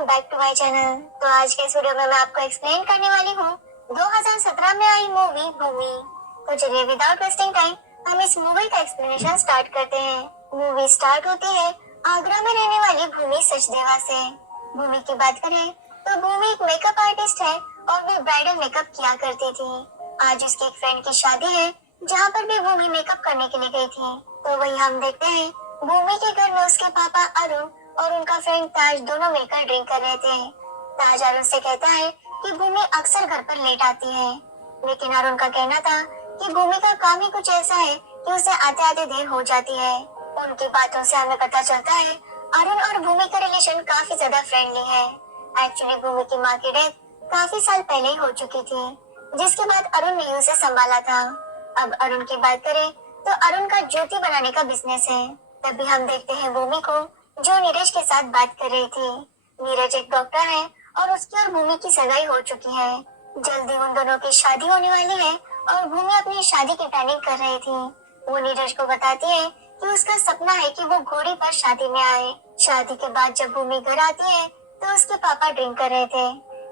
Welcome back to my channel. तो आज के इस वीडियो में मैं आपको एक्सप्लेन करने वाली हूँ 2017 में आई मूवी भूमि। तो चलिए विदाउट वेस्टिंग टाइम हम इस मूवी का एक्सप्लेनेशन स्टार्ट करते हैं। मूवी स्टार्ट होती है आगरा में रहने वाली भूमि सचदेवा से। भूमि की बात करें तो भूमि एक मेकअप आर्टिस्ट है और वो ब्राइडल मेकअप किया करती थी। आज उसकी एक फ्रेंड की शादी है जहाँ पर भी भूमि मेकअप करने के लिए गई थी। तो वही हम देखते हैं भूमि के घर में उसके पापा अरुण और उनका फ्रेंड ताज दोनों मिलकर ड्रिंक कर रहे थे। ताज अरुण से कहता है कि भूमि अक्सर घर पर लेट आती है, लेकिन अरुण का कहना था कि भूमि का काम ही कुछ ऐसा है कि उसे आते आते देर हो जाती है। उनकी बातों से हमें पता चलता है अरुण और भूमि का रिलेशन काफी ज्यादा फ्रेंडली है। एक्चुअली भूमि की माँ की डेथ काफी साल पहले ही हो चुकी थी, जिसके बाद अरुण ने उसे संभाला था। अब अरुण की बात करें तो अरुण का ज्योति बनाने का बिजनेस है। तभी हम देखते हैं भूमि को जो नीरज के साथ बात कर रही थी। नीरज एक डॉक्टर है और उसकी और भूमि की सगाई हो चुकी है। जल्दी उन दोनों की शादी होने वाली है और भूमि अपनी शादी की प्लानिंग कर रही थी। वो नीरज को बताती है कि उसका सपना है कि वो घोड़ी पर शादी में आए। शादी के बाद जब भूमि घर आती है तो उसके पापा ड्रिंक कर रहे थे।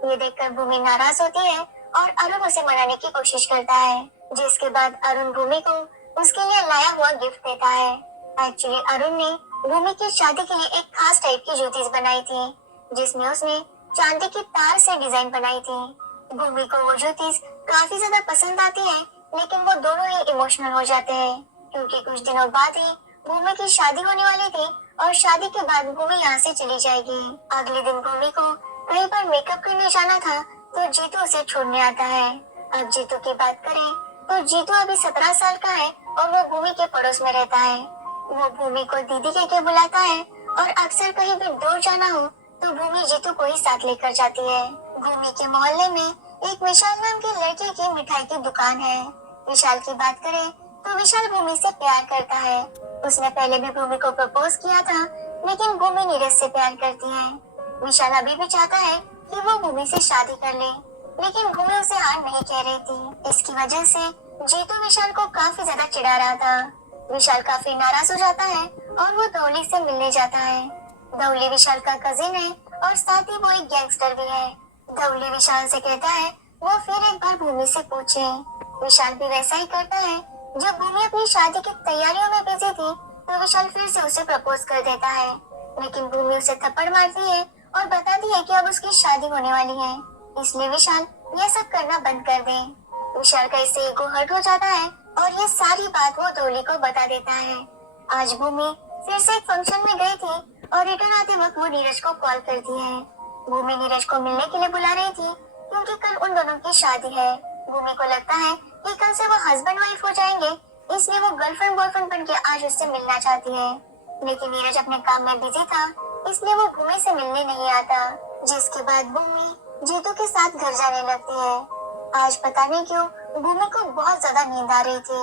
ये देखकर भूमि नाराज होती है और अरुण उसे मनाने की कोशिश करता है, जिसके बाद अरुण भूमि को उसके लिए लाया हुआ गिफ्ट देता है। एक्चुअली अरुण ने भूमि की शादी के लिए एक खास टाइप की ज्योतिष बनाई थी, जिसमें उसने चांदी की तार से डिजाइन बनाई थी। भूमि को वो ज्योतिष काफी ज्यादा पसंद आती है, लेकिन वो दोनों ही इमोशनल हो जाते हैं क्योंकि कुछ दिनों बाद ही भूमि की शादी होने वाली थी और शादी के बाद भूमि यहाँ से चली जाएगी। अगले दिन भूमि को कहीं पर मेकअप करने जाना था तो जीतू उसे छोड़ने आता है। अब जीतू की बात करें तो जीतू अभी 17 साल का है और वो भूमि के पड़ोस में रहता है। वो भूमि को दीदी कह के बुलाता है और अक्सर कहीं भी दूर जाना हो तो भूमि जीतू को ही साथ लेकर जाती है। भूमि के मोहल्ले में एक विशाल नाम के लड़के की मिठाई की दुकान है। विशाल की बात करें तो विशाल भूमि से प्यार करता है। उसने पहले भी भूमि को प्रपोज किया था, लेकिन भूमि नीरज से प्यार करती है। विशाल अभी भी चाहता है कि वो भूमि से शादी कर ले, लेकिन भूमि उसे हार नहीं कह रही थी। इसकी वजह से जीतू विशाल को काफी ज्यादा चिढ़ा रहा था। विशाल काफी नाराज हो जाता है और वो धौली से मिलने जाता है। धौली विशाल का कजिन है और साथ ही वो एक गैंगस्टर भी है। धौली विशाल से कहता है वो फिर एक बार भूमि से पूछे। विशाल भी वैसा ही करता है। जब भूमि अपनी शादी की तैयारियों में बिजी थी तो विशाल फिर से उसे प्रपोज कर देता है, लेकिन भूमि उसे थप्पड़ मारती है और बताती है कि अब उसकी शादी होने वाली है, इसलिए विशाल ये सब करना बंद कर दे। विशाल का इससे ईगो हर्ट हो जाता है और ये सारी बात वो धौली को बता देता है। आज भूमि फिर से एक फंक्शन में गई थी और रिटर्न आते वक्त वो नीरज को कॉल करती है। भूमि नीरज को मिलने के लिए बुला रही थी क्योंकि कल उन दोनों की शादी है। भूमि को लगता है कि कल से वो हस्बैंड वाइफ हो जाएंगे, इसलिए वो गर्लफ्रेंड बॉयफ्रेंड बन के आज उससे मिलना चाहती है। लेकिन नीरज अपने काम में बिजी था, इसलिए वो भूमि से मिलने नहीं आता। जिसके बाद भूमि जीतू के साथ घर जाने लगती है। आज पता नहीं क्यों भूमि को बहुत ज्यादा नींद आ रही थी।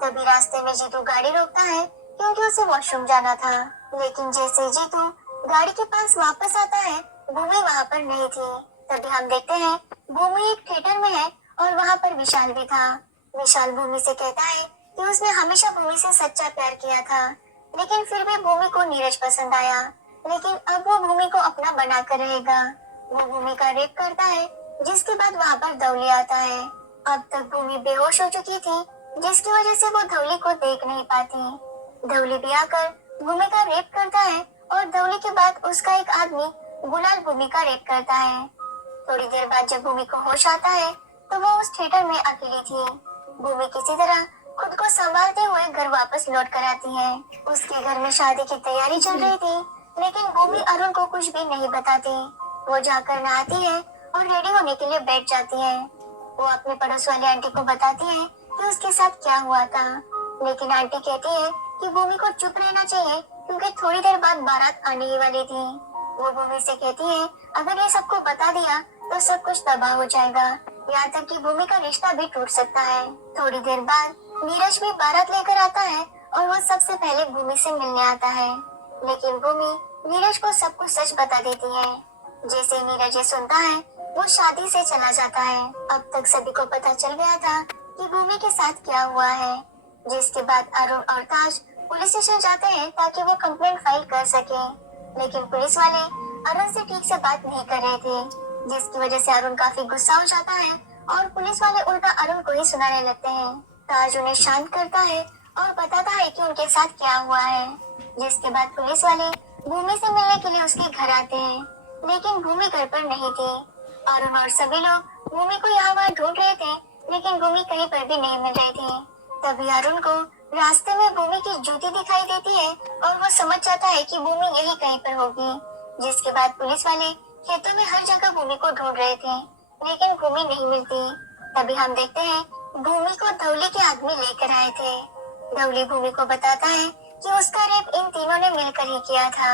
तभी रास्ते में जीतू गाड़ी रोकता है क्योंकि उसे वॉशरूम जाना था, लेकिन जैसे जीतू गाड़ी के पास वापस आता है भूमि वहाँ पर नहीं थी। तभी हम देखते हैं भूमि एक थिएटर में है और वहाँ पर विशाल भी था। विशाल भूमि से कहता है कि उसने हमेशा भूमि से सच्चा प्यार किया था, लेकिन फिर भी भूमि को नीरज पसंद आया, लेकिन अब वो भूमि को अपना बनाकर रहेगा। वो भूमि का रेप करता है, जिसके बाद वहाँ पर धौली आता है। अब तक भूमि बेहोश हो चुकी थी, जिसकी वजह से वो धौली को देख नहीं पाती। धौली भी आकर भूमि का रेप करता है और धौली के बाद उसका एक आदमी गुलाल भूमि का रेप करता है। थोड़ी देर बाद जब भूमि को होश आता है तो वो उस थिएटर में अकेली थी। भूमि किसी तरह खुद को संभालते हुए घर वापस लौट कर आती है। उसके घर में शादी की तैयारी चल रही थी, लेकिन भूमि अरुण को कुछ भी नहीं बताती। वो जाकर नहाती है और रेडी होने के लिए बैठ जाती है। वो अपने पड़ोस वाली आंटी को बताती है कि उसके साथ क्या हुआ था, लेकिन आंटी कहती है कि भूमि को चुप रहना चाहिए क्योंकि थोड़ी देर बाद बारात आने ही वाली थी। वो भूमि से कहती है अगर ये सबको बता दिया तो सब कुछ तबाह हो जाएगा, यहाँ तक कि भूमि का रिश्ता भी टूट सकता है। थोड़ी देर बाद नीरज भी बारात लेकर आता है और वो सबसे पहले भूमि से मिलने आता है, लेकिन भूमि नीरज को सब कुछ सच बता देती है। जैसे ही नीरज ये सुनता है वो शादी से चला जाता है। अब तक सभी को पता चल गया था कि भूमि के साथ क्या हुआ है, जिसके बाद अरुण और ताज पुलिस स्टेशन जाते हैं ताकि वो कंप्लेंट फाइल कर सके, लेकिन पुलिस वाले अरुण से ठीक से बात नहीं कर रहे थे, जिसकी वजह से अरुण काफी गुस्सा हो जाता है और पुलिस वाले उल्टा अरुण को ही सुनाने लगते हैं। ताज उन्हें शांत करता है और बताता है कि उनके साथ क्या हुआ है। जिसके बाद पुलिस वाले भूमि से मिलने के लिए उसके घर आते हैं, लेकिन भूमि घर पर नहीं थी। अरुण और सभी लोग भूमि को यहाँ वहाँ ढूंढ रहे थे, लेकिन भूमि कहीं पर भी नहीं मिल रही थी। तभी अरुण को रास्ते में भूमि की जूती दिखाई देती है और वो समझ जाता है कि भूमि यही कहीं पर होगी। जिसके बाद पुलिस वाले खेतों में हर जगह भूमि को ढूंढ रहे थे, लेकिन भूमि नहीं मिलती। तभी हम देखते हैं भूमि को धौली के आदमी लेकर आए थे। धौली भूमि को बताता है कि उसका रेप इन तीनों ने मिलकर ही किया था।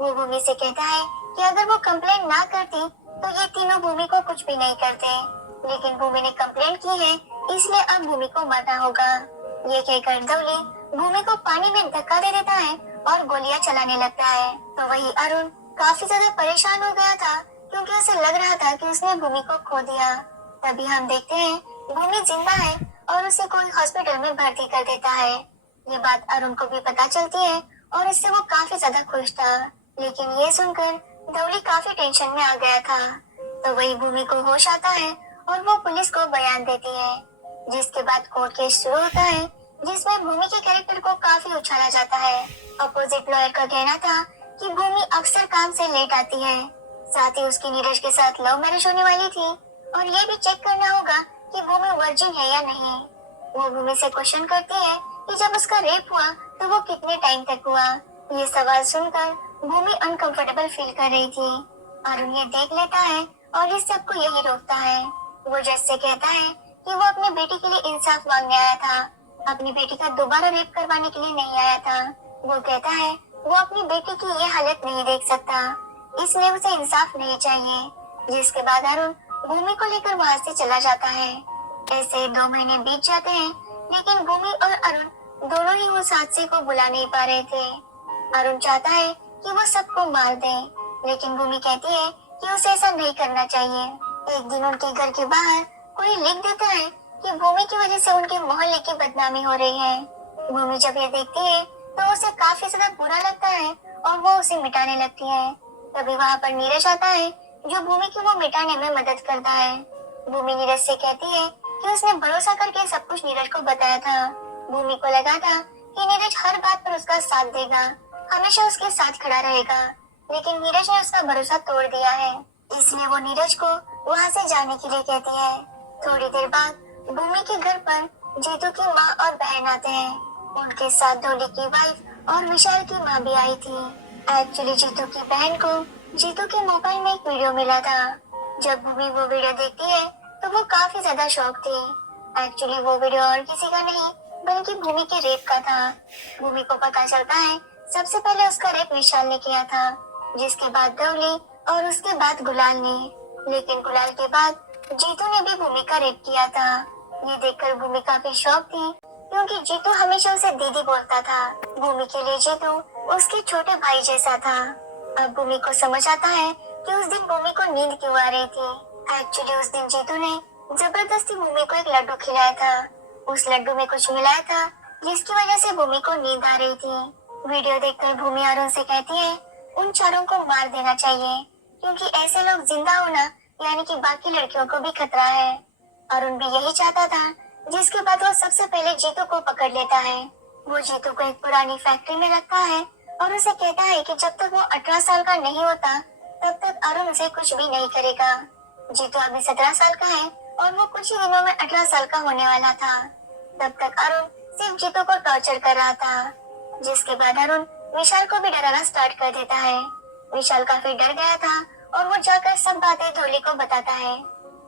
वो भूमि से कहता है कि अगर वो कंप्लेंट ना करती तो ये तीनों भूमि को कुछ भी नहीं करते, लेकिन भूमि ने कंप्लेंट की है, इसलिए अब भूमि को मरना होगा। ये कहकर धौली भूमि को पानी में धक्का दे देता है और गोलियां चलाने लगता है। तो वही अरुण काफी ज्यादा परेशान हो गया था, क्योंकि उसे लग रहा था कि उसने भूमि को खो दिया। तभी हम देखते हैं भूमि जिंदा है और उसे कोई हॉस्पिटल में भर्ती कर देता है। ये बात अरुण को भी पता चलती है और इससे वो काफी ज्यादा खुश था, लेकिन ये सुनकर धौली काफी टेंशन में आ गया था। तो वही भूमि को होश आता है और वो पुलिस को बयान देती है। जिसके बाद कोर्ट केस शुरू होता है, जिसमें भूमि के कैरेक्टर को काफी उछाला जाता है। अपोजिट लॉयर का कहना था कि भूमि अक्सर काम से लेट आती है, साथ ही उसकी नीरज के साथ लव मैरिज होने वाली थी और ये भी चेक करना होगा कि भूमि वर्जिन है या नहीं। वो भूमि से क्वेश्चन करती है कि जब उसका रेप हुआ तो वो कितने टाइम तक हुआ। ये सवाल सुनकर भूमि अनकंफर्टेबल फील कर रही थी। अरुण ये देख लेता है और इस सबको यही रोकता है। वो जज से कहता है कि वो अपनी बेटी के लिए इंसाफ मांगने आया था, अपनी बेटी का दोबारा रेप करवाने के लिए नहीं आया था। वो कहता है वो अपनी बेटी की ये हालत नहीं देख सकता, इसलिए उसे इंसाफ नहीं चाहिए। जिसके बाद अरुण भूमि को लेकर वहाँ से चला जाता है। ऐसे 2 महीने बीत जाते हैं, लेकिन भूमि और अरुण दोनों ही उस हादसे को बुला नहीं पा रहे थे। अरुण चाहता है कि वो सबको मार दे, लेकिन भूमि कहती है कि उसे ऐसा नहीं करना चाहिए। एक दिन उनके घर के बाहर कोई लिख देता है कि भूमि की वजह से उनके मोहल्ले की बदनामी हो रही है। भूमि जब ये देखती है तो उसे काफी ज्यादा बुरा लगता है और वो उसे मिटाने लगती है। तभी वहाँ पर नीरज आता है, जो भूमि की वो मिटाने में मदद करता है। भूमि नीरज से कहती है कि उसने भरोसा करके सब कुछ नीरज को बताया था। भूमि को लगा था कि नीरज हर बात पर उसका साथ देगा, हमेशा उसके साथ खड़ा रहेगा, लेकिन नीरज ने उसका भरोसा तोड़ दिया है। इसलिए वो नीरज को वहाँ से जाने के लिए कहती है। थोड़ी देर बाद भूमि के घर पर जीतू की माँ और बहन आते हैं। उनके साथ धोली की वाइफ और विशाल की माँ भी आई थी। एक्चुअली जीतू की बहन को जीतू के मोबाइल में एक वीडियो मिला था। जब भूमि वो वीडियो देखती है तो वो काफी ज्यादा शॉक थी। एक्चुअली वो वीडियो और किसी का नहीं बल्कि भूमि के रेप का था। भूमि को पता चलता है सबसे पहले उसका रेप विशाल ने किया था, जिसके बाद धवली और उसके बाद गुलाल ने। लेकिन गुलाल के बाद जीतू ने भी भूमि का रेप किया था। ये देखकर भूमि काफी शॉक थी, क्योंकि जीतू हमेशा उसे दीदी बोलता था। भूमि के लिए जीतू उसके छोटे भाई जैसा था। अब भूमि को समझ आता है कि उस दिन भूमि को नींद क्यों आ रही थी। एक्चुअली उस दिन जीतू ने जबरदस्ती भूमि को एक लड्डू खिलाया था। उस लड्डू में कुछ मिलाया था, जिसकी वजह से भूमि को नींद आ रही थी। वीडियो देखकर भूमि अरुण से कहती है उन चारों को मार देना चाहिए, क्योंकि ऐसे लोग जिंदा होना यानी कि बाकी लड़कियों को भी खतरा है। अरुण भी यही चाहता था, जिसके बाद वो सबसे पहले जीतू को पकड़ लेता है। वो जीतू को एक पुरानी फैक्ट्री में रखता है और उसे कहता है कि जब तक वो 18 साल का नहीं होता तब तक अरुण उसे कुछ भी नहीं करेगा। जीतू अभी 17 साल का है और वो कुछ ही दिनों में 18 साल का होने वाला था। तब तक अरुण सिर्फ जीतू को टॉर्चर कर रहा था। जिसके बाद अरुण विशाल को भी डराना स्टार्ट कर देता है। विशाल काफी डर गया था और वो जाकर सब बातें धोली को बताता है।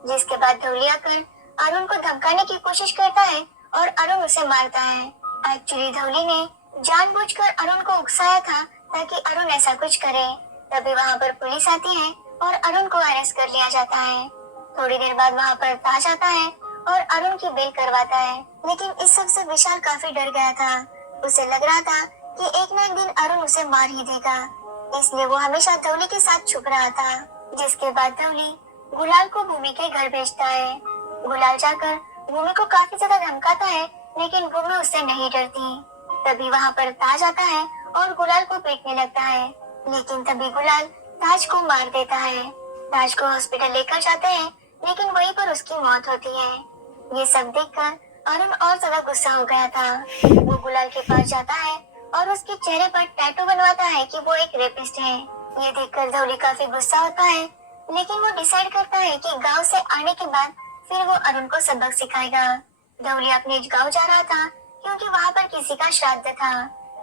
जिसके बाद धोली आकर अरुण को धमकाने की कोशिश करता है और अरुण उसे मारता है। एक्चुअली धोली ने जानबूझकर अरुण को उकसाया था ताकि अरुण ऐसा कुछ करे। तभी वहाँ पर पुलिस आती है और अरुण को अरेस्ट कर लिया जाता है। थोड़ी देर बाद वहाँ पर ताज आता है और अरुण की बेल करवाता है, लेकिन इस सब से विशाल काफी डर गया था। उसे लग रहा था कि एक न एक दिन अरुण उसे मार ही देगा, इसलिए वो हमेशा धवली के साथ छुप रहा था। जिसके बाद धवली गुलाल को भूमि के घर भेजता है। गुलाल जाकर भूमि को काफी ज्यादा धमकाता है, लेकिन भूमि उससे नहीं डरती। तभी वहाँ पर ताज आता है और गुलाल को पीटने लगता है, लेकिन तभी गुलाल ताज को मार देता है। ताज को हॉस्पिटल लेकर जाते हैं, लेकिन वहीं पर उसकी मौत होती है। ये सब देखकर अरुण और ज्यादा गुस्सा हो गया था। वो गुलाल के पास जाता है और उसके चेहरे पर टैटू बनवाता है कि वो एक रेपिस्ट है। ये देखकर धौली काफी गुस्सा होता है, लेकिन वो डिसाइड करता है कि गांव से आने के बाद फिर वो अरुण को सबक सिखाएगा। धौली अपने गांव जा रहा था क्योंकि वहाँ पर किसी का श्राद्ध था।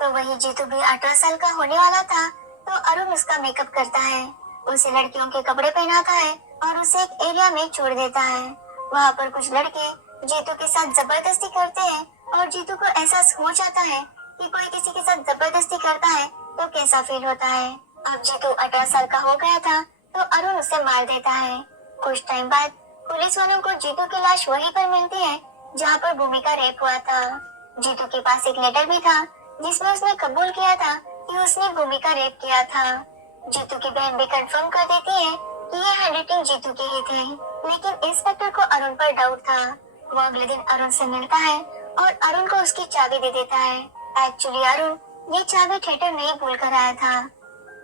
तो वही जीतू भी 18 साल का होने वाला था। तो अरुण उसका मेकअप करता है, उसे लड़कियों के कपड़े पहनाता है और उसे एक एरिया में छोड़ देता है। वहाँ पर कुछ लड़के जीतू के साथ जबरदस्ती करते हैं और जीतू को एहसास हो जाता है कि कोई किसी के साथ जबरदस्ती करता है तो कैसा फील होता है। अब जीतू 18 साल का हो गया था, तो अरुण उसे मार देता है। कुछ टाइम बाद पुलिस वालों को जीतू की लाश वहीं पर मिलती है जहाँ पर भूमि का रेप हुआ था। जीतू के पास एक लेटर भी था जिसमें उसने कबूल किया था कि उसने भूमि का रेप किया था। जीतू की बहन भी कंफर्म कर देती है कि ये हैंडराइटिंग जीतू की ही थी, लेकिन इंस्पेक्टर को अरुण पर डाउट था। वो अगले दिन अरुण से मिलता है और अरुण को उसकी चाबी दे देता है। एक्चुअली अरुण ये चाबी थिएटर नहीं भूल कर आया था।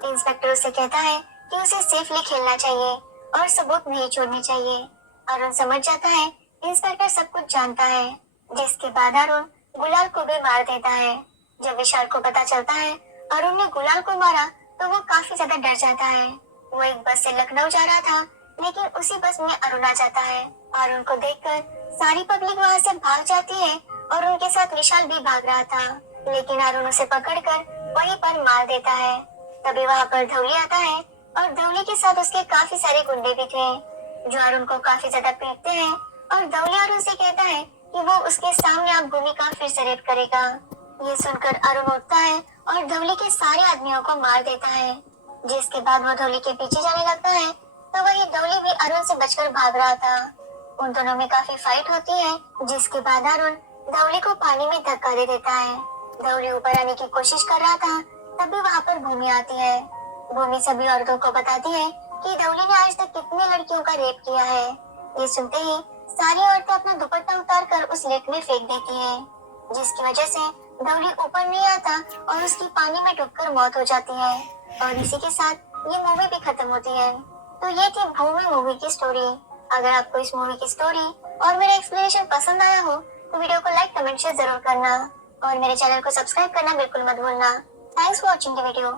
इंस्पेक्टर उसे कहता है कि उसे सेफली खेलना चाहिए और सबूत नहीं छोड़ने चाहिए। अरुण समझ जाता है इंस्पेक्टर सब कुछ जानता है, जिसके बाद अरुण गुलाल को भी मार देता है। जब विशाल को पता चलता है अरुण ने गुलाल को मारा तो वो काफी ज्यादा डर जाता है। वो एक बस से लखनऊ जा रहा था, लेकिन उसी बस में अरुण आ जाता है। अरुण को देखकर सारी पब्लिक वहाँ से भाग जाती है और उनके साथ विशाल भी भाग रहा था, लेकिन अरुण उसे पकड़कर वहीं पर मार देता है। तभी वहाँ पर धौली आता है और धौली के साथ उसके काफी सारे गुंडे भी थे जो अरुण को काफी ज्यादा पीटते हैं। और धौली अरुण से कहता है कि वो उसके सामने अब भूमि का फिर से रेप करेगा। ये सुनकर अरुण उठता है और धौली के सारे आदमियों को मार देता है, जिसके बाद वो धौली के पीछे जाने लगता है। तो वही धौली भी अरुण से बचकर भाग रहा था। उन दोनों में काफी फाइट होती है, जिसके बाद अरुण धौली को पानी में धक्का दे देता है। धौली ऊपर आने की कोशिश कर रहा था, तभी वहाँ पर भूमि आती है। भूमि सभी औरतों को बताती है कि धौली ने आज तक कितनी लड़कियों का रेप किया है। ये सुनते ही सारी औरतें अपना दुपट्टा उतार कर उस लेक में फेंक देती हैं, जिसकी वजह से धौली ऊपर नहीं आता और उसकी पानी में डूबकर मौत हो जाती है। और इसी के साथ ये मूवी भी खत्म होती है। तो ये थी भूमि मूवी की स्टोरी। अगर आपको इस मूवी की स्टोरी और मेरा एक्सप्लेनेशन पसंद आया हो तो वीडियो को लाइक कमेंट शेयर जरूर करना और मेरे चैनल को सब्सक्राइब करना बिल्कुल मत भूलना। Thanks for watching the video.